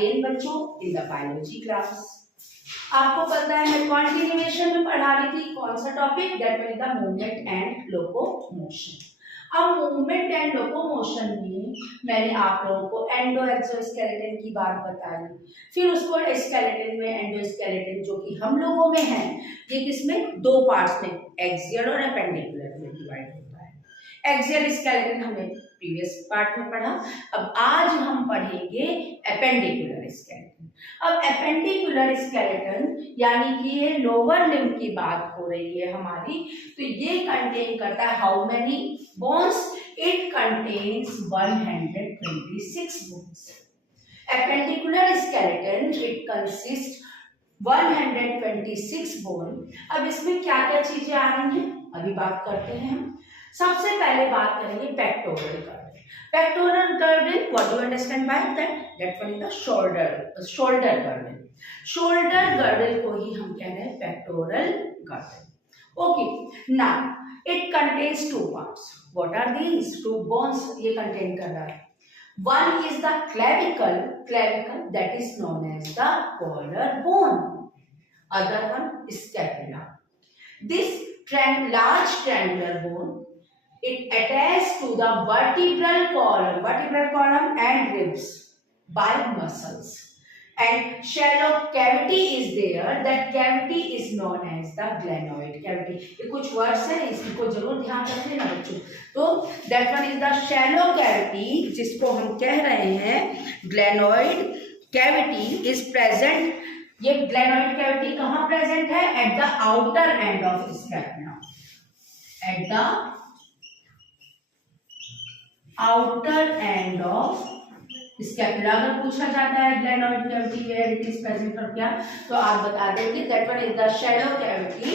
Again बच्चों in the biology class. आपको पता है मैं कॉन्टिन्यूएशन में पढ़ा रही थी कौन सा topic, that mean the movement and locomotion. अब मूवमेंट एंड लोकोमोशन में मैंने आप लोगों को एंडो एक्सोस्केलेटन की बात बताई, फिर उसको स्केलेटन में एंडोस्केलेटन जो कि हम लोगों में है, ये किसमें दो पार्ट्स में एक्सियल और एपेंडिकुलर में डिवाइड होता है। एक्सियल स्केलेटन हमने प्रीवियस पार्ट में पढ़ा, अब आज हम पढ़ेंगे एपेंडिकुलर स्केलेटन। अब एपेंडिकुलर स्केलेटन यानी कि ये लोअर लिम्ब की बात हो रही है हमारी, तो ये कंटेन करता है how many bones, it contains 126 bones. Appendicular skeleton it consist 126 bone. अब इसमें क्या क्या चीजें आ रही हैं अभी बात करते हैं हम। सबसे पहले बात करेंगे pectoral girdle. Pectoral girdle, what do you understand by that? That one is the shoulder girdle. Shoulder girdle को ही हम कह रहे हैं pectoral girdle. Okay, now it contains two parts. What are these? Two bones ये contain कर रहा है। One is the clavicle that is known as the collarbone. Other one is scapula. This large triangular bone, it attaches to the vertebral column and ribs by muscles. And shallow cavity is there. That cavity is known as the glenoid cavity. ये कुछ words है, इसको जरूर ध्यान रखिए ना बच्चों। तो that one is the shallow cavity, जिसको हम कह रहे हैं glenoid cavity is present. ये glenoid cavity कहाँ present है? At the outer end of scapula. At the outer end of scapula अगर पूछा जाता है glenoid cavity where it is present और क्या, तो आप बता देंगे that one is the shallow cavity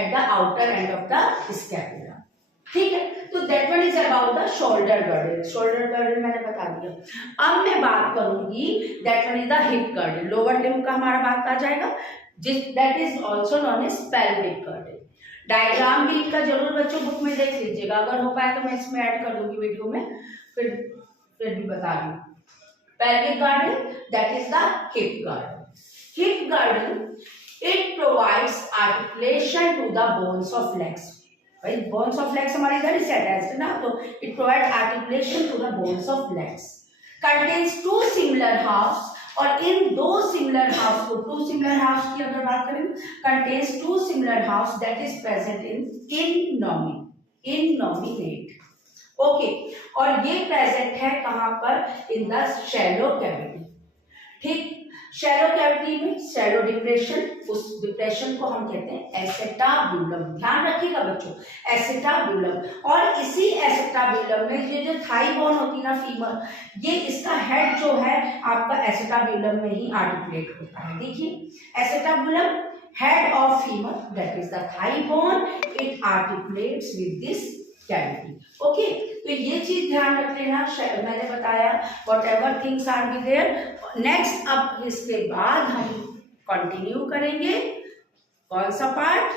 at the outer end of the scapula. ठीक है, तो that one is about the shoulder girdle. Shoulder girdle मैंने बता दिया। अब मैं बात करूंगी that one is the hip girdle. Lower limb का हमारा बात आ जाएगा, जिस that is also non as pelvic girdle. Diagram भी इनका जरूर बच्चों बुक में देख लीजिएगा, अगर हो पाए तो मैं इसमें ऐड कर दूंगी वीडियो में, फिर भी बता दूँ। Pelvic girdle, that is the hip girdle. Hip girdle, it provides articulation to the bones of legs. भाई bones of legs हमारे इधर ही attached है ना, तो it provides articulation to the bones of legs. Contains two similar halves, और इन दो similar halves को, two similar halves की अगर बात करें, contains two similar halves that is present in innominate. Okay, और ये प्रेजेंट है कहां पर? In the shallow cavity. ठीक, शैलो कैविटी में शैलो डिप्रेशन, उस डिप्रेशन को हम कहते हैं एसेटाब्यूलम। ध्यान रखिएगा बच्चों, एसेटाब्यूलम। और इसी एसेटाब्यूलम में ये जो थाई बोन होती है ना फीमर, ये इसका हेड जो है आपका एसेटाब्यूलम में ही आर्टिकुलेट होता है। देखिए acetabulum, head of femur, that is the thigh bone, it articulates with this cavity. Okay, तो ये चीज ध्यान रख लेना, मैंने बताया whatever things are be there. Next अब इसके बाद हम कंटिन्यू करेंगे कौन सा पार्ट?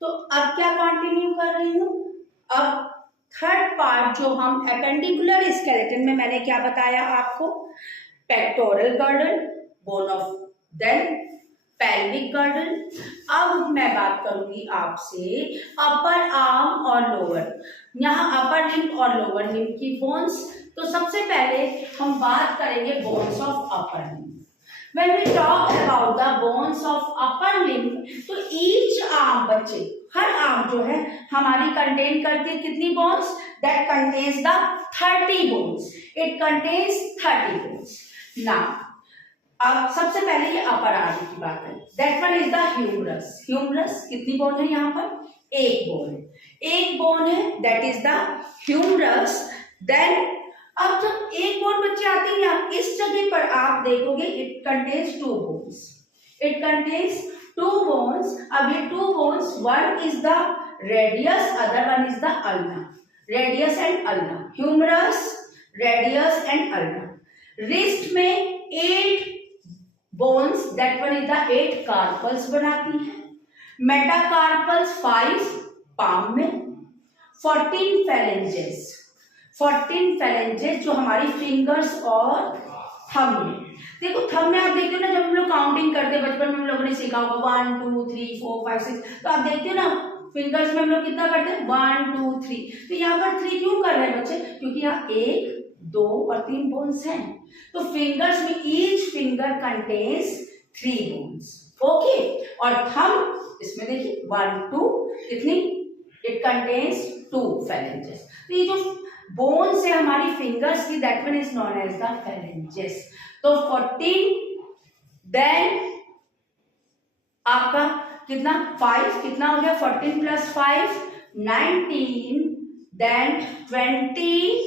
तो अब क्या कंटिन्यू कर रही हूं? अब थर्ड पार्ट जो हम एपेंडिकुलर स्केलेटन में मैंने क्या बताया आपको? Pectoral girdle, bone of then pelvic girdle. अब मैं बात करूंगी आपसे अपर आर्म और लोअर, यहाँ अपर लिम्ब और लोअर लिम्ब की बोन्स। तो सबसे पहले हम बात करेंगे bones of upper limb. When we talk about the bones of upper limb, तो each arm बच्चे, हर आर्म जो है हमारी कंटेन करती है कितनी bones? That contains the 30 bones. It contains 30 bones. Now अब सबसे पहले ये अपर आर्म की बात है, that one is the humerus. Humerus कितनी बोन है यहाँ पर? एक बोन है, एक बोन है, that is the humerus. Then अब जब एक बोन बच्चे आती है इस जगह पर आप देखोगे it contains two bones, it contains two bones. अब ये two bones, one is the radius, other one is the ulna. Radius and ulna, humerus, radius and ulna. Wrist में 8 bones, that one is the 8 carpals बनाती है। Metacarpals 5 palm में, 14 phalanges, 14 phalanges जो हमारी fingers और thumb में, देखो thumb में आप देखते हो ना, जब हम लोग काउंटिंग करते हैं बचपन में हम लोगों ने सीखा होगा 1 2 3 4 5 6, तो आप देखते हो ना फिंगर्स में हम लोग कितना करते हैं 1 2 3, तो यहाँ पर 3 क्यों कर रहे हैं बच्चे, क्योंकि यहाँ 1 2 और 3 बोन्स हैं, तो फिंगर्स में each finger contains 3 bones, okay. और थंब इसमें देखिए 1 2 कितनी, इट कंटेन्स 2 phalanges, तो ये जो बोन्स है हमारी फिंगर्स की, that one is known as the phalanges। तो 14, देन आपका कितना 5, कितना हो गया 14 प्लस 5 19, देन 20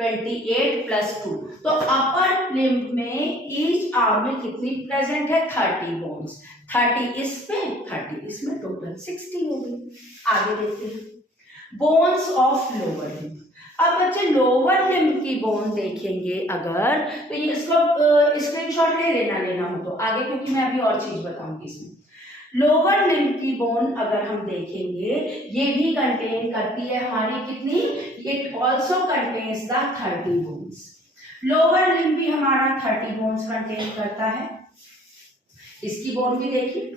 28 प्लस 2, तो अपर लिम्ब में ईच आर्म में कितनी प्रेजेंट है 30 बोन्स, 30 इसमें 30 इसमें, टोटल 60 हो गई। आगे देखते हैं बोन्स ऑफ लोअर लिम्ब। अब बच्चे लोअर लिम्ब की बोन देखेंगे अगर, तो ये इसको स्क्रीनशॉट लेना हो तो आगे, क्योंकि मैं अभी और चीज बताऊंगी इसमें। लोअर लिम्ब की बोन अगर हम देखेंगे, ये भी कंटेन करती है हमारी कितनी, it also contains the 30 bones. Lower limb भी हमारा 30 बोन्स कंटेन करता है। इसकी बोन भी देखिए,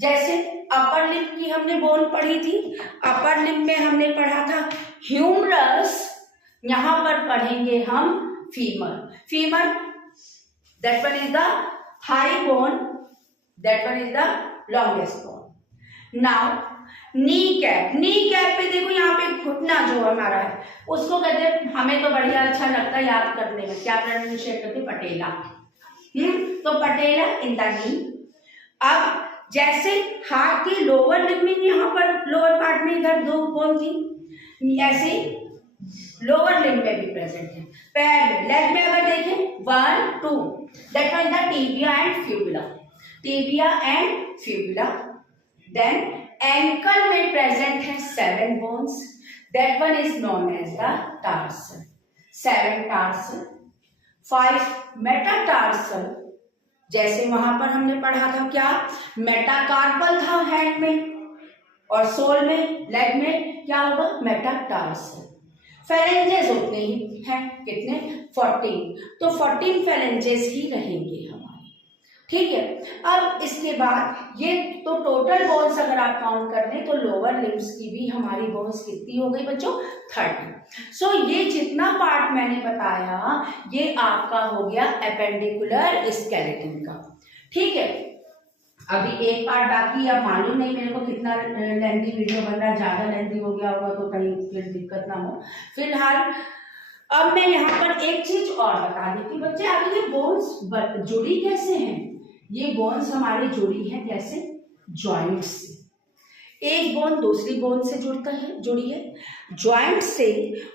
जैसे अपर लिम्ब की हमने बोन पढ़ी थी, अपर लिम्ब में हमने पढ़ा था ह्यूमरस, यहां पर पढ़ेंगे हम femur. Femur that one is the high bone, that one is the longest bone. Now knee cap, knee cap पे देखो यहाँ पे घुटना जो हमारा है उसको कहते हैं, हमें तो बढ़िया अच्छा लगता है याद करने में, क्या प्रोनाउंसिएट करते हैं, पटेला। तो पटेला इन द नी। अब जैसे हाथ के लोअर लिम्ब में, यहाँ पर लोअर पार्ट में इधर 2 बोन थी, ऐसे लोअर लिम्ब में भी प्रेजेंट है। पैर में, लेग में अगर देखें 1 2, that one the tibia and fibula, tibia and fibula. Then ankle में प्रेजेंट है 7 bones, that one is known as the tarsal, 7 tarsal. 5 metatarsal, जैसे वहां पर हमने पढ़ा था क्या, मेटाकार्पल था हैंड में, और सोल में लेग में क्या होगा मेटाटार्सल। फेरेंजेस उतने ही हैं, कितने 14, तो 14 फेरेंजेस ही रहेंगे हमारे, ठीक है। अब इसके बाद ये तो टोटल बोन्स अगर आप काउंट कर लें तो लोअर लिम्स की भी हमारी बोन्स कितनी हो गई बच्चों 30। सो ये जितना पार्ट मैंने बताया ये आपका हो गया एपेंडिकुलर स्केलेटन का, ठीक है। अभी एक पार्ट बाकी, अब मालूम नहीं मेरे को कितना लेंथी वीडियो बन रहा है, ज्यादा लेंथी हो गया होगा तो कहीं फिर दिक्कत ना हो। फिलहाल अब मैं यहाँ पर एक चीज और बता देती बच्चे, आगे ये बोन्स जुड़ी कैसे हैं, ये बोन्स हमारी जुड़ी है कैसे, जॉइंट से। एक बोन दूसरी बोन से जुड़ी है जॉइंट से,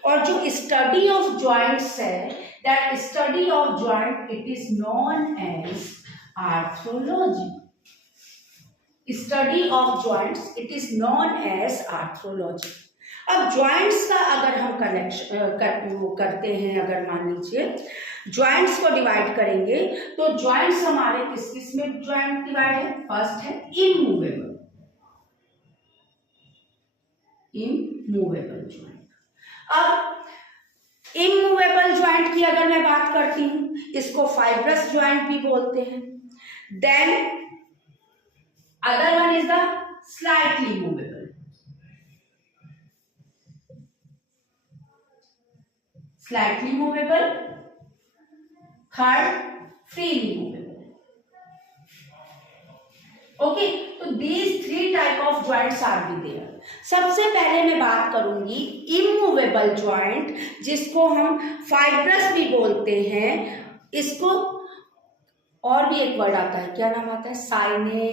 और जो स्टडी ऑफ जॉइंट्स है, that study of joint it is known as arthrology. Study of joints it is known as arthrology. अब जॉइंट्स का अगर हम करते हैं, अगर मान लीजिए जॉइंट्स को डिवाइड करेंगे तो जॉइंट्स हमारे किस किस में जॉइंट डिवाइड है, फर्स्ट है इमूवेबल, इमूवेबल जॉइंट। अब इमूवेबल जॉइंट की अगर मैं बात करती हूं, इसको फाइब्रस जॉइंट भी बोलते हैं। Then other one is the slightly movable, slightly movable. Third freely movable, okay. तो these 3 type of joints are be there. सबसे पहले मैं बात करूंगी इमूवेबल जॉइंट, जिसको हम फाइब्रस भी बोलते हैं। इसको और भी एक वर्ड आता है, क्या नाम आता है, साइने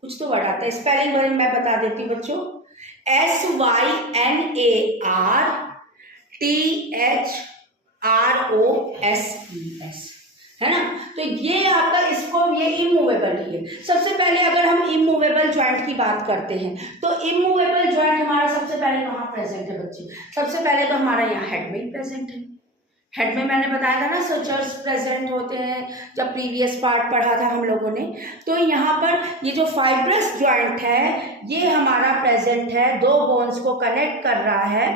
कुछ तो वर्ड आता है, स्पेलिंग वर्ड मैं बता देती हूँ बच्चों, SYNARTHROSES, है ना। तो ये आपका, इसको ये इमूवेबल ही है। सबसे पहले अगर हम इमूवेबल जॉइंट की बात करते हैं तो इमूवेबल जॉइंट हमारा सबसे पहले कहाँ प्रेजेंट है बच्चे, सबसे पहले तो हमारा यहाँ हेड में ही प्रेजेंट है। हेड में मैंने बताया था ना सुचर्स प्रेजेंट होते हैं, जब प्रीवियस पार्ट पढ़ा था हम लोगों ने, तो यहाँ पर ये जो फाइब्रस जॉइंट है ये हमारा प्रेजेंट है, दो बोन्स को कनेक्ट कर रहा है।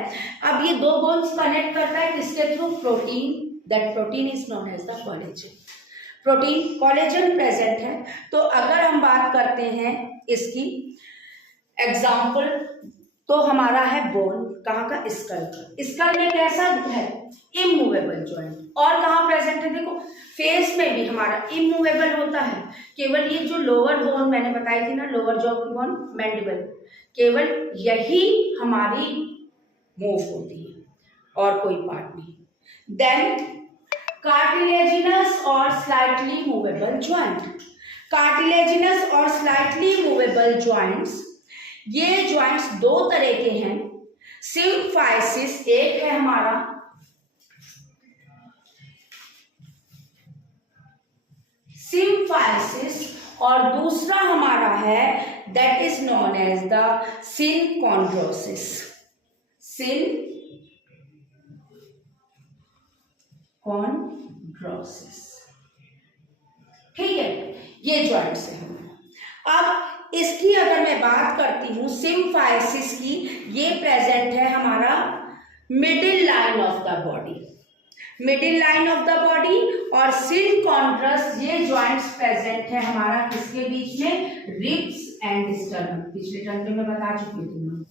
अब ये दो बोन्स कनेक्ट करता है किसके through? Protein. That protein is known as the collagen. Protein collagen present है। तो अगर हम बात करते हैं इसकी एग्जाम्पल, तो हमारा है बोन, कहाँ का? स्कल का। स्कल में कैसा है? Immovable joint. और कहाँ प्रेजेंट है? देखो फेस में भी हमारा इमूवेबल होता है, केवल ये जो लोअर बोन मैंने बताई थी ना, लोअर जॉ की बोन, मैंडिबल, केवल यही हमारी मूव होती है और कोई पार्ट नहीं। देन कार्टिलेजिनस और स्लाइटली मूवेबल जॉइंट। कार्टिलेजिनस और स्लाइटली मूवेबल जॉइंट्स, ये जॉइंट्स दो तरह के हैं। सिम्फाइसिस एक है हमारा, सिम्फाइसिस, और दूसरा हमारा है that is known as the synchondrosis. Synchondrosis, ठीक है, ये जॉइंट्स है। अब इसकी अगर मैं बात करती हूं सिम्फाइसिस की, ये प्रेजेंट है हमारा middle line of the body, middle line of the body. और सिनकॉन्ड्रस, ये जॉइंट्स प्रेजेंट है हमारा किसके बीच में? Ribs and sternum. पिछले टर्म में मैं बता चुकी हूँ,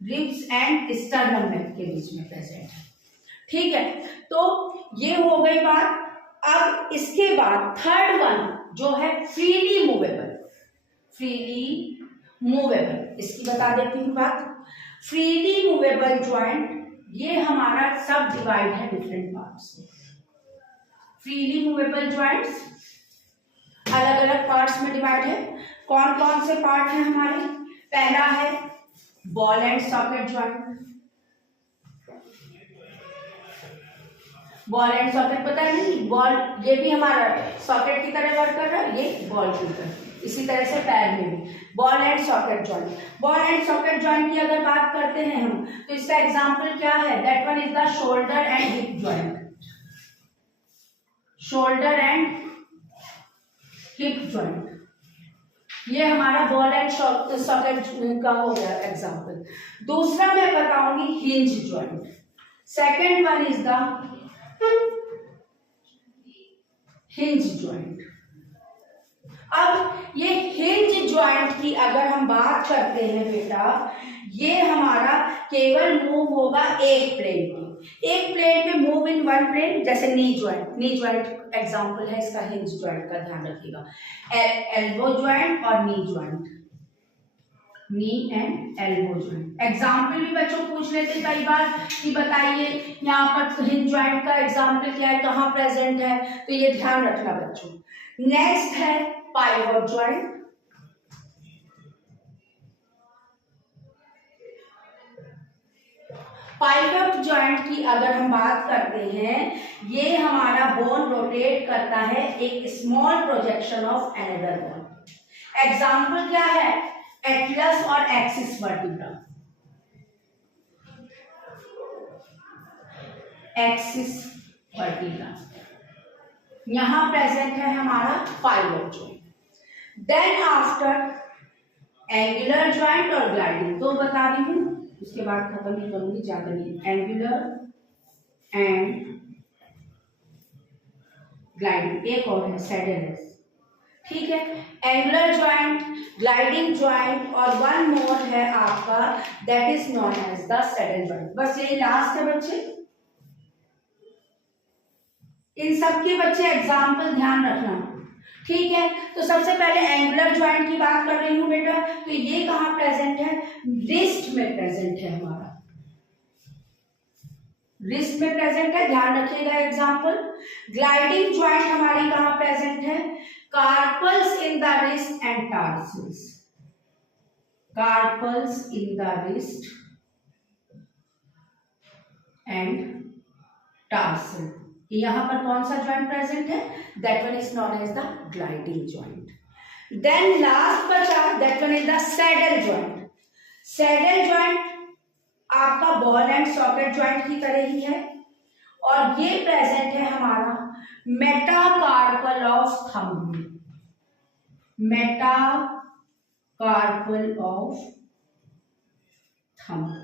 रिब्स एंड स्टर्नम के बीच में प्रेजेंट है, ठीक है। तो ये हो गई बात। अब इसके बाद थर्ड वन जो है फ्रीली मूवेबल, फ्रीली मूवेबल, इसकी बता देती हूँ बात। फ्रीली मूवेबल जॉइंट ये हमारा सब डिवाइड है डिफरेंट पार्ट्स में। फ्रीली मूवेबल जॉइंट्स अलग अलग पार्ट्स में डिवाइड है। कौन कौन से पार्ट है हमारे? पहला है ball and socket joint. Ball and socket पता है नहीं? बॉल ये भी हमारा सॉकेट की तरह वर्क कर रहा है, ये बॉल की तरह। इसी तरह से पैर में भी ball and socket joint. Ball and socket joint की अगर बात करते हैं हम, तो इसका एग्जांपल क्या है? That one is the shoulder and hip joint. Shoulder and hip joint, ये हमारा बॉल एंड सॉकेट का हो गया एग्जांपल। दूसरा मैं बताऊंगी hinge joint. Second one is the hinge joint. अब ये हिंज जॉइंट की अगर हम बात करते हैं बेटा, ये हमारा केवल मूव होगा एक प्लेन पे, एक प्लेन पे मूव इन वन प्लेन। जैसे knee joint, knee joint example है इसका हिंज जॉइंट का, ध्यान रखिएगा। एल्बो जॉइंट और नी joint, knee and elbow joint. Example भी बच्चों पूछ लेते कई बार कि बताइए यहाँ पर हिंज जॉइंट का एग्जाम्पल क्या है, कहाँ प्रेजेंट है, तो ये ध्यान रखना बच्चों। नेक्स्ट है पाइवोट जॉइंट। पाइवोट जॉइंट की अगर हम बात करते हैं, ये हमारा बोन रोटेट करता है एक small projection of another bone. Example क्या है? एटलस और एक्सिस वर्टिब्रा। एक्सिस वर्टिब्रा यहां प्रेजेंट है हमारा pivot joint. Then after angular joint और ग्लाइडिंग, तो बता रही हूं, उसके बाद खत्म नहीं करूंगी, ज्यादा नहीं। एंगुलर एंड ग्लाइडिंग, एक और है सैडल, ठीक है। एंगुलर जॉइंट, ग्लाइडिंग जॉइंट और वन मोर है आपका that is known as the saddle joint. बस ये लास्ट है बच्चे। इन सब के बच्चे एग्जाम्पल ध्यान रखना, ठीक है। तो सबसे पहले एंगुलर जॉइंट की बात कर रही हूं बेटा, तो ये कहां प्रेजेंट है? रिस्ट में प्रेजेंट है हमारा, रिस्ट में प्रेजेंट है, ध्यान रखिएगा एग्जाम्पल। ग्लाइडिंग जॉइंट हमारी कहां प्रेजेंट है? Carpals in the wrist and tarsals. Carpals in the wrist and tarsal, यहां पर कौन सा जॉइंट प्रेजेंट है? That one is known as the gliding joint. Then last बचा that one is the saddle joint. Saddle joint आपका ball and socket joint की तरह ही है, और ये प्रेजेंट है हमारा metacarpal of thumb. Metacarpal carpal of thumb.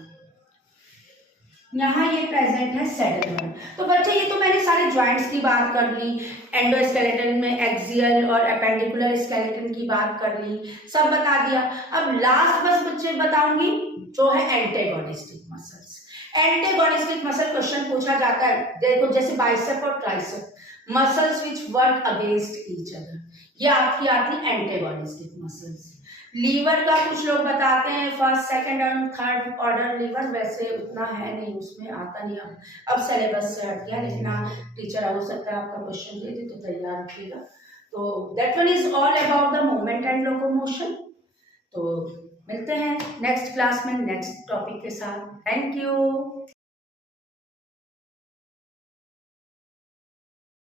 यहाँ ये प्रेजेंट है सैडल जॉइंट। तो बच्चे ये तो मैंने सारे जॉइंट्स की बात कर ली, एंडोस्केलेटन में एक्सियल और एपेंडिकुलर स्केलेटन की बात कर ली, सब बता दिया। अब लास्ट बस बच्चे बताऊंगी जो है antagonistic muscles. Antagonistic muscle question पूछा जाता है, देखो जैसे बाइसेप और tricep, muscles which work against each other, ये आपकी आती एंटेगोनिस्टिक मसल्स। लीवर का कुछ लोग बताते हैं फर्स्ट सेकंड और थर्ड ऑर्डर लीवर, वैसे उतना है नहीं, उसमें आता नहीं। अब सिलेबस से हट गया, लेकिन हाँ टीचर हो सकता है आपका क्वेश्चन दे दे तो तैयार रखिएगा। तो that one is all about the movement and locomotion. तो मिलते हैं नेक्स्ट क्लास में नेक्स्ट टॉपिक के साथ। Thank you.